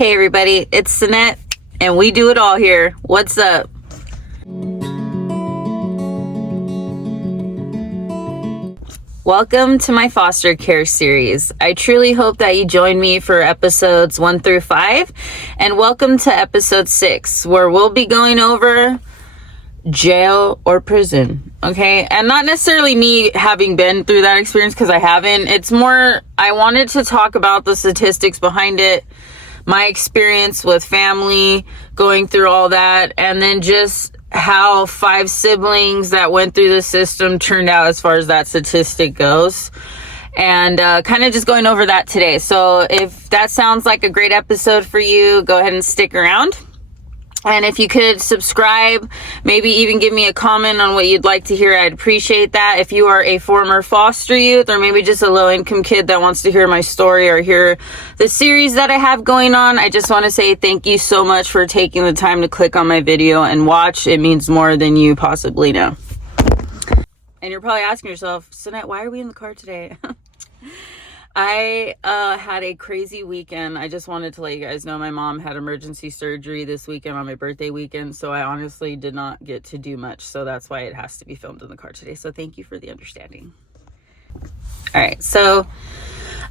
Hey everybody, it's Sunnett, and we do it all here. What's up? Welcome to my foster care series. I truly hope that you join me for episodes 1 through 5, and welcome to episode 6, where we'll be going over jail or prison, okay? And not necessarily me having been through that experience, because I haven't. It's more, I wanted to talk about the statistics behind it, my experience with family, going through all that, and then just how 5 siblings that went through the system turned out as far as that statistic goes. And kind of just going over that today. So if that sounds like a great episode for you, go ahead and stick around. And if you could subscribe, maybe even give me a comment on what you'd like to hear, I'd appreciate that. If you are a former foster youth or maybe just a low-income kid that wants to hear my story or hear the series that I have going on, I just want to say thank you so much for taking the time to click on my video and watch. It means more than you possibly know. And you're probably asking yourself, Sunnett, why are we in the car today? I had a crazy weekend. I just wanted to let you guys know my mom had emergency surgery this weekend on my birthday weekend, so I honestly did not get to do much, so that's why it has to be filmed in the car today. So thank you for the understanding. All right, so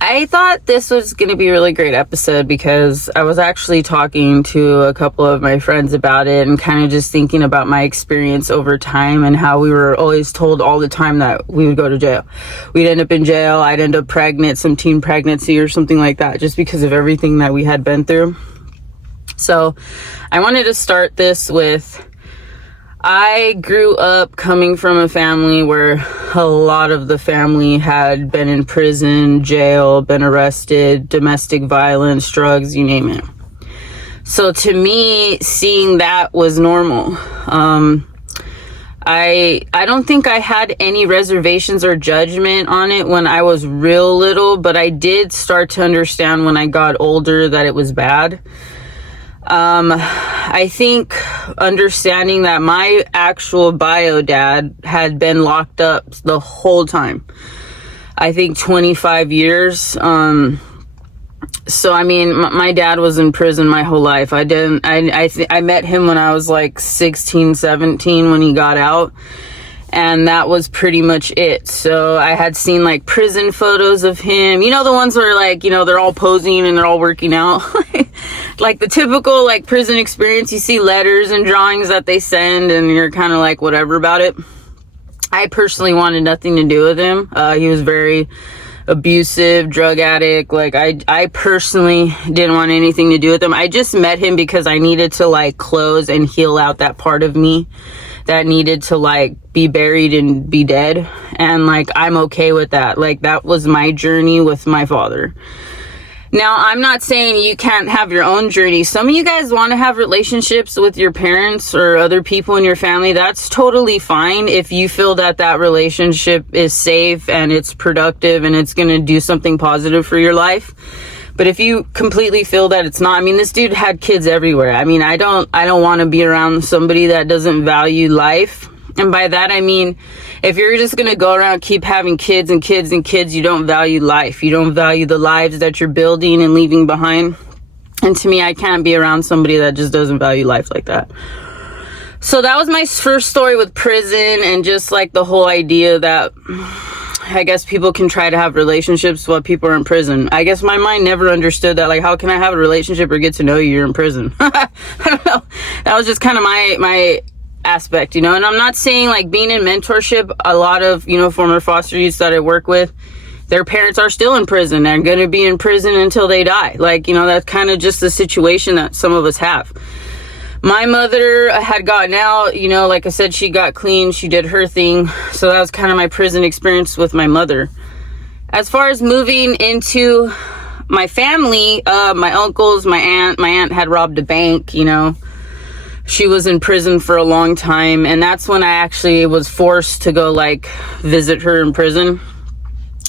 I thought this was going to be a really great episode because I was actually talking to a couple of my friends about it and kind of just thinking about my experience over time and how we were always told all the time that we would go to jail. We'd end up in jail. I'd end up pregnant, some teen pregnancy or something like that, just because of everything that we had been through. So I wanted to start this with, I grew up coming from a family where a lot of the family had been in prison, jail, been arrested, domestic violence, drugs, you name it. So to me, seeing that was normal. I don't think I had any reservations or judgment on it when I was real little, but I did start to understand when I got older that it was bad. I think understanding that my actual bio dad had been locked up the whole time, I think 25 years. So I mean, my dad was in prison my whole life. I met him when I was like 16, 17 when he got out. And that was pretty much it. So I had seen like prison photos of him. You know, the ones where like, you know, they're all posing and they're all working out. Like the typical like prison experience. You see letters and drawings that they send and you're kind of like whatever about it. I personally wanted nothing to do with him. He was very abusive, drug addict. Like I personally didn't want anything to do with him. I just met him because I needed to like close and heal out that part of me that needed to like be buried and be dead. And like, I'm okay with that. Like that was my journey with my father. Now, I'm not saying you can't have your own journey. Some of you guys want to have relationships with your parents or other people in your family. That's totally fine if you feel that that relationship is safe and it's productive and it's going to do something positive for your life. But if you completely feel that it's not, I mean, this dude had kids everywhere. I mean, I don't want to be around somebody that doesn't value life. And by that, I mean, if you're just going to go around, keep having kids and kids and kids, you don't value life. You don't value the lives that you're building and leaving behind. And to me, I can't be around somebody that just doesn't value life like that. So that was my first story with prison and just like the whole idea that I guess people can try to have relationships while people are in prison. I guess my mind never understood that. Like, how can I have a relationship or get to know you? You're in prison. I don't know. That was just kind of my aspect, you know. And I'm not saying like being in mentorship, a lot of, you know, former foster youths that I work with, their parents are still in prison. They're going to be in prison until they die. Like, you know, that's kind of just the situation that some of us have. My mother had gotten out, you know, like I said, she got clean, she did her thing. So that was kind of my prison experience with my mother. As far as moving into my family, my uncles, my aunt had robbed a bank, you know. She was in prison for a long time. And that's when I actually was forced to go like visit her in prison.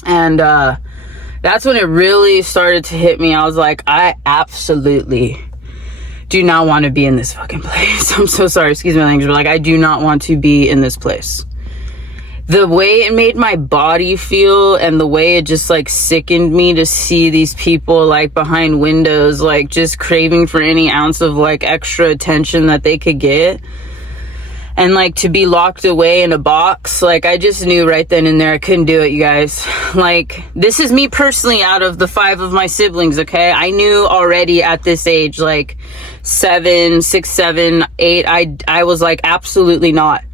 And that's when it really started to hit me. I was like, I absolutely do not want to be in this fucking place. I'm so sorry, excuse my language, but like, I do not want to be in this place. the way it made my body feel and the way it just like sickened me to see these people like behind windows, like just craving for any ounce of like extra attention that they could get. And like to be locked away in a box, like I just knew right then and there I couldn't do it, you guys. Like, this is me personally out of the 5 of my siblings, okay? I knew already at this age, like 7, 6, 7, 8, I was like, absolutely not.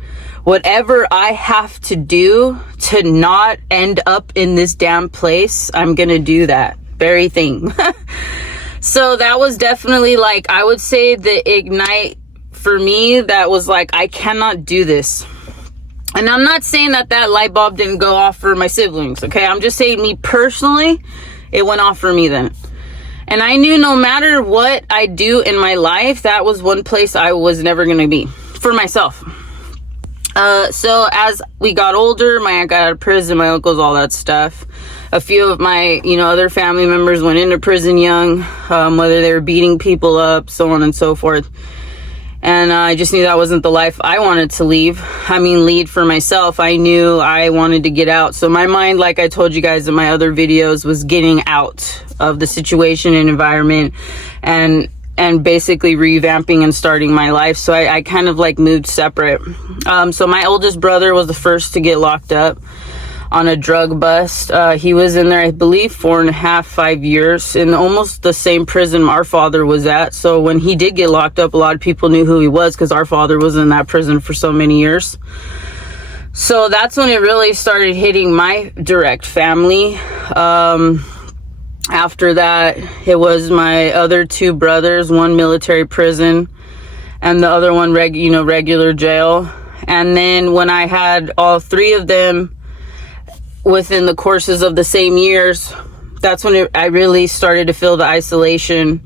Whatever I have to do to not end up in this damn place, I'm gonna do that very thing. So that was definitely like, I would say the ignite for me, that was like, I cannot do this. And I'm not saying that light bulb didn't go off for my siblings, okay? I'm just saying me personally, it went off for me then. And I knew no matter what I do in my life, that was one place I was never gonna be for myself. So as we got older, my aunt got out of prison, my uncles, all that stuff. A few of my, other family members went into prison young, whether they were beating people up, so on and so forth. And I just knew that wasn't the life I wanted to lead for myself. I knew I wanted to get out. So my mind, like I told you guys in my other videos, was getting out of the situation and environment and basically revamping and starting my life. So I kind of like moved separate. So my oldest brother was the first to get locked up on a drug bust. He was in there, I believe, 4.5, 5 years in almost the same prison our father was at. So when he did get locked up, a lot of people knew who he was because our father was in that prison for so many years. So that's when it really started hitting my direct family. After that, it was my other 2 brothers, one military prison and the other one regular jail. And then when I had all 3 of them within the courses of the same years, that's when I really started to feel the isolation,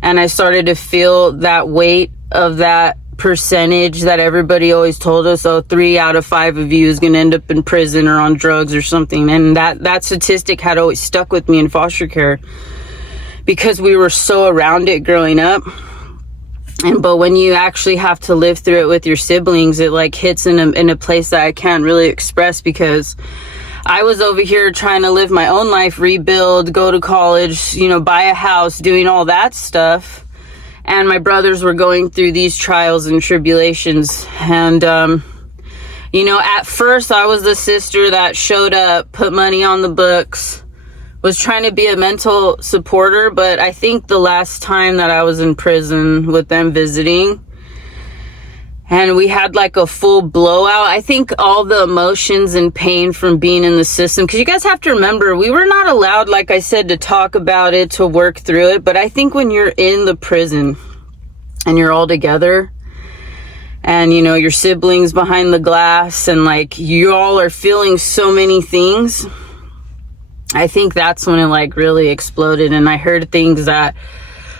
and I started to feel that weight of that percentage that everybody always told us, 3 out of 5 of you is going to end up in prison or on drugs or something. And that statistic had always stuck with me in foster care because we were so around it growing up. But when you actually have to live through it with your siblings, it like hits in a place that I can't really express, because I was over here trying to live my own life, rebuild, go to college, buy a house, doing all that stuff. And my brothers were going through these trials and tribulations. And, at first I was the sister that showed up, put money on the books, was trying to be a mental supporter. But I think the last time that I was in prison with them visiting, and we had like a full blowout, I think all the emotions and pain from being in the system, because you guys have to remember, we were not allowed, like I said, to talk about it, to work through it. But I think when you're in the prison and you're all together and, your siblings behind the glass and like you all are feeling so many things, I think that's when it like really exploded. And I heard things that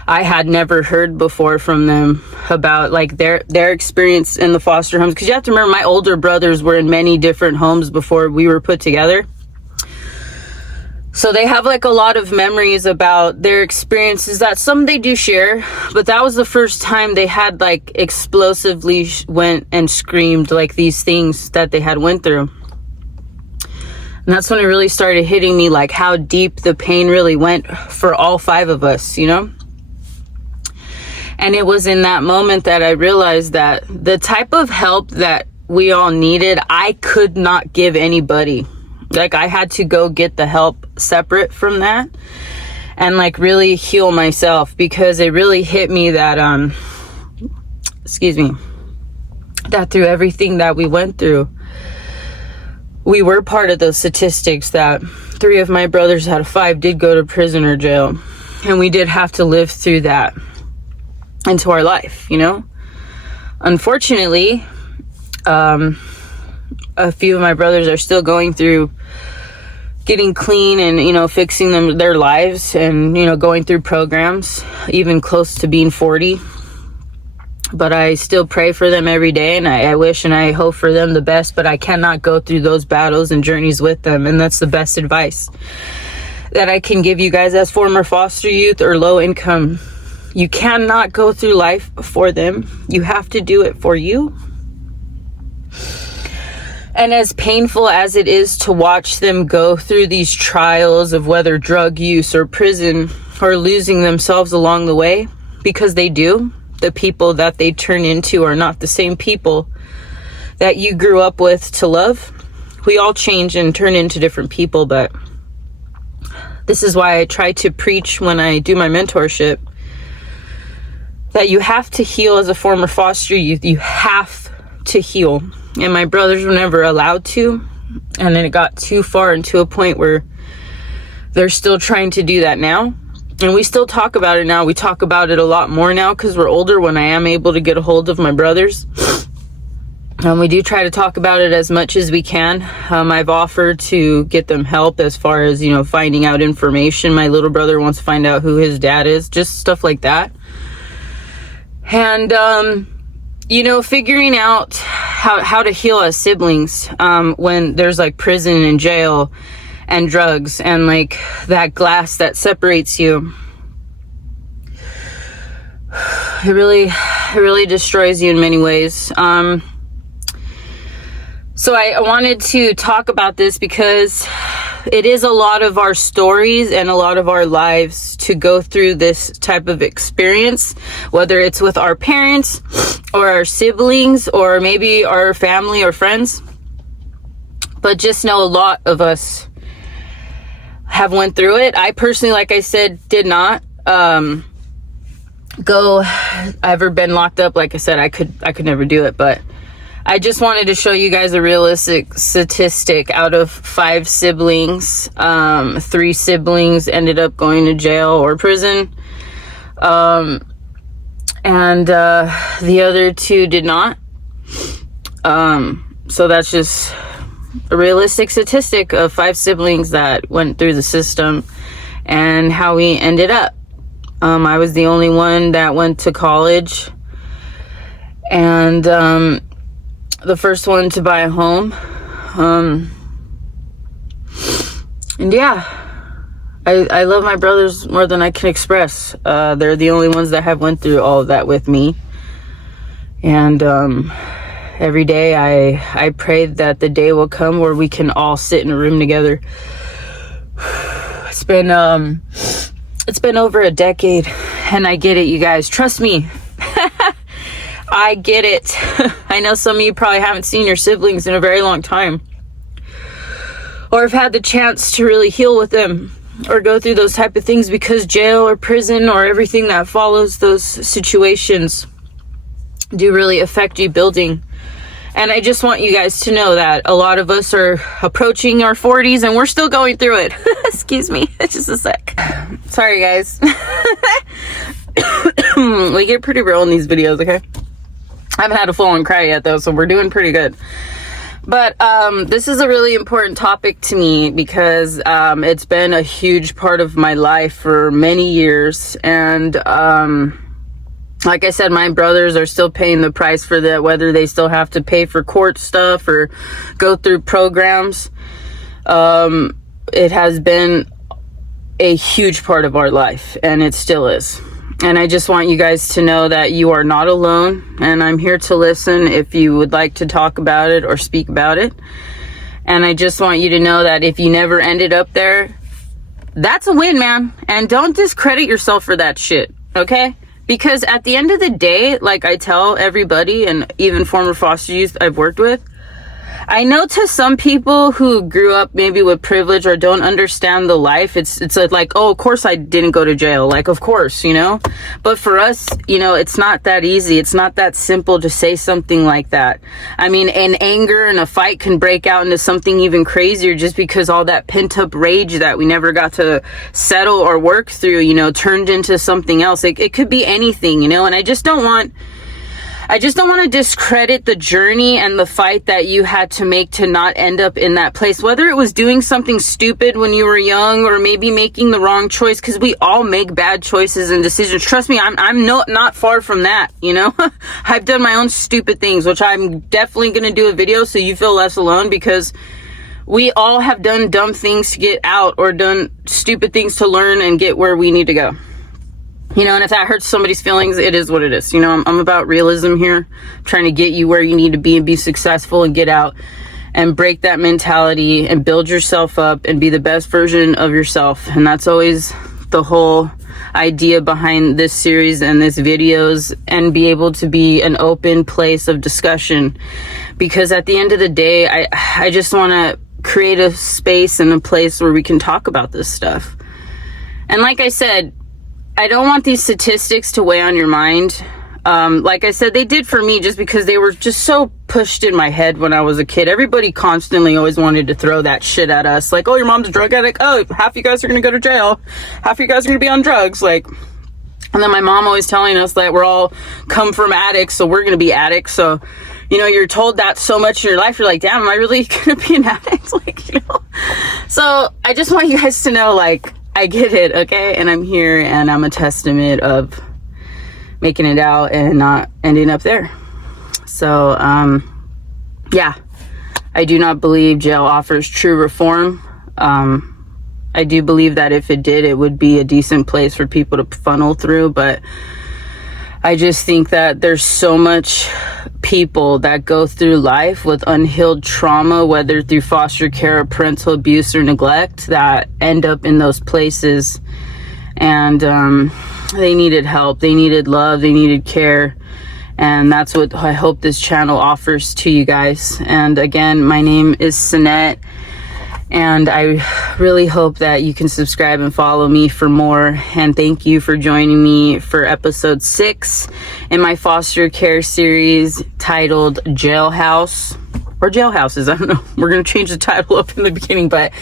I had never heard before from them about like their experience in the foster homes. Because you have to remember, my older brothers were in many different homes before we were put together. So they have like a lot of memories about their experiences that some they do share. But that was the first time they had like explosively went and screamed like these things that they had went through. And that's when it really started hitting me, like how deep the pain really went for all 5 of us, And it was in that moment that I realized that the type of help that we all needed, I could not give anybody. Like I had to go get the help separate from that and like really heal myself, because it really hit me that, that through everything that we went through, we were part of those statistics that 3 of my brothers out of 5 did go to prison or jail. And we did have to live through that into our life, Unfortunately, a few of my brothers are still going through getting clean and, fixing their lives and, going through programs, even close to being 40. But I still pray for them every day, and I wish and I hope for them the best, but I cannot go through those battles and journeys with them. And that's the best advice that I can give you guys as former foster youth or low income. You cannot go through life for them. You have to do it for you. And as painful as it is to watch them go through these trials of whether drug use or prison or losing themselves along the way, because they do, the people that they turn into are not the same people that you grew up with to love. We all change and turn into different people, but this is why I try to preach when I do my mentorship, that you have to heal as a former foster youth. You have to heal. And my brothers were never allowed to. And then it got too far and to a point where they're still trying to do that now. And we still talk about it now. We talk about it a lot more now because we're older, when I am able to get a hold of my brothers. We do try to talk about it as much as we can. I've offered to get them help as far as, finding out information. My little brother wants to find out who his dad is, just stuff like that. And, figuring out how to heal as siblings when there's like prison and jail and drugs and like that glass that separates you. It really destroys you in many ways. So I wanted to talk about this because it is a lot of our stories and a lot of our lives to go through this type of experience, whether it's with our parents or our siblings or maybe our family or friends. But just know a lot of us have went through it. I personally, like I said, did not ever been locked up. Like I said, I could never do it, but I just wanted to show you guys a realistic statistic. Out of 5 siblings, 3 siblings ended up going to jail or prison. And the other 2 did not. So that's just a realistic statistic of 5 siblings that went through the system and how we ended up. I was the only one that went to college. And, the first one to buy a home. And yeah, I love my brothers more than I can express. They're the only ones that have went through all of that with me. And every day I pray that the day will come where we can all sit in a room together. It's been over a decade, and I get it, you guys. Trust me. I get it. I know some of you probably haven't seen your siblings in a very long time, or have had the chance to really heal with them or go through those type of things, because jail or prison or everything that follows those situations do really affect you building. And I just want you guys to know that a lot of us are approaching our 40s and we're still going through it. Excuse me, just a sec. Sorry guys. We get pretty real in these videos, okay? I haven't had a full-on cry yet though, so we're doing pretty good. But this is a really important topic to me because it's been a huge part of my life for many years. And like I said, my brothers are still paying the price for that, whether they still have to pay for court stuff or go through programs. It has been a huge part of our life, and it still is. And I just want you guys to know that you are not alone, and I'm here to listen if you would like to talk about it or speak about it. And I just want you to know that if you never ended up there, that's a win, man. And don't discredit yourself for that shit, okay? Because at the end of the day, like I tell everybody, and even former foster youth I've worked with, I know to some people who grew up maybe with privilege or don't understand the life, it's like, oh, of course I didn't go to jail. Like, of course, But for us, it's not that easy. It's not that simple to say something like that. I mean, an anger and a fight can break out into something even crazier just because all that pent-up rage that we never got to settle or work through, turned into something else. It could be anything, and I just don't want to discredit the journey and the fight that you had to make to not end up in that place. Whether it was doing something stupid when you were young or maybe making the wrong choice, because we all make bad choices and decisions. Trust me, I'm not far from that, I've done my own stupid things, which I'm definitely going to do a video so you feel less alone, because we all have done dumb things to get out or done stupid things to learn and get where we need to go. And if that hurts somebody's feelings, it is what it is. I'm about realism here. I'm trying to get you where you need to be and be successful and get out and break that mentality and build yourself up and be the best version of yourself. And that's always the whole idea behind this series and this videos, and be able to be an open place of discussion, because at the end of the day, I just want to create a space and a place where we can talk about this stuff. And like I said, I don't want these statistics to weigh on your mind. Like I said, they did for me, just because they were just so pushed in my head when I was a kid. Everybody constantly always wanted to throw that shit at us. Like, oh, your mom's a drug addict. Oh, half you guys are going to go to jail. Half you guys are going to be on drugs. Like, and then my mom always telling us that we're all come from addicts, so we're going to be addicts. So, you know, you're told that so much in your life. You're like, damn, am I really going to be an addict? Like, you know. So I just want you guys to know, like, I get it, okay? And I'm here, and I'm a testament of making it out and not ending up there. So, yeah, I do not believe jail offers true reform. I do believe that if it did, it would be a decent place for people to funnel through, but I just think that there's so much people that go through life with unhealed trauma, whether through foster care or parental abuse or neglect, that end up in those places. And they needed help, they needed love, they needed care. And that's what I hope this channel offers to you guys. And again, my name is Sunnett, and I really hope that you can subscribe and follow me for more. And thank you for joining me for episode 6 in my foster care series titled Jailhouse, or Jailhouses. I don't know. We're going to change the title up in the beginning, but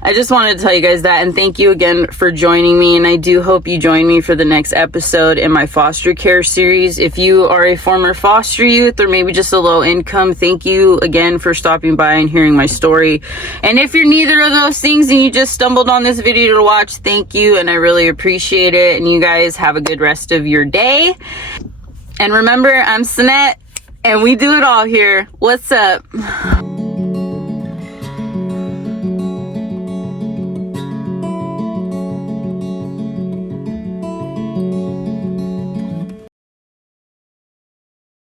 I just wanted to tell you guys that. And thank you again for joining me. And I do hope you join me for the next episode in my foster care series. If you are a former foster youth, or maybe just a low income, thank you again for stopping by and hearing my story. And if you're neither of those things and you just stumbled on this video to watch, thank you. And I really appreciate it. And you guys have a good rest of your day. And remember, I'm Sunnett, and we do it all here. What's up?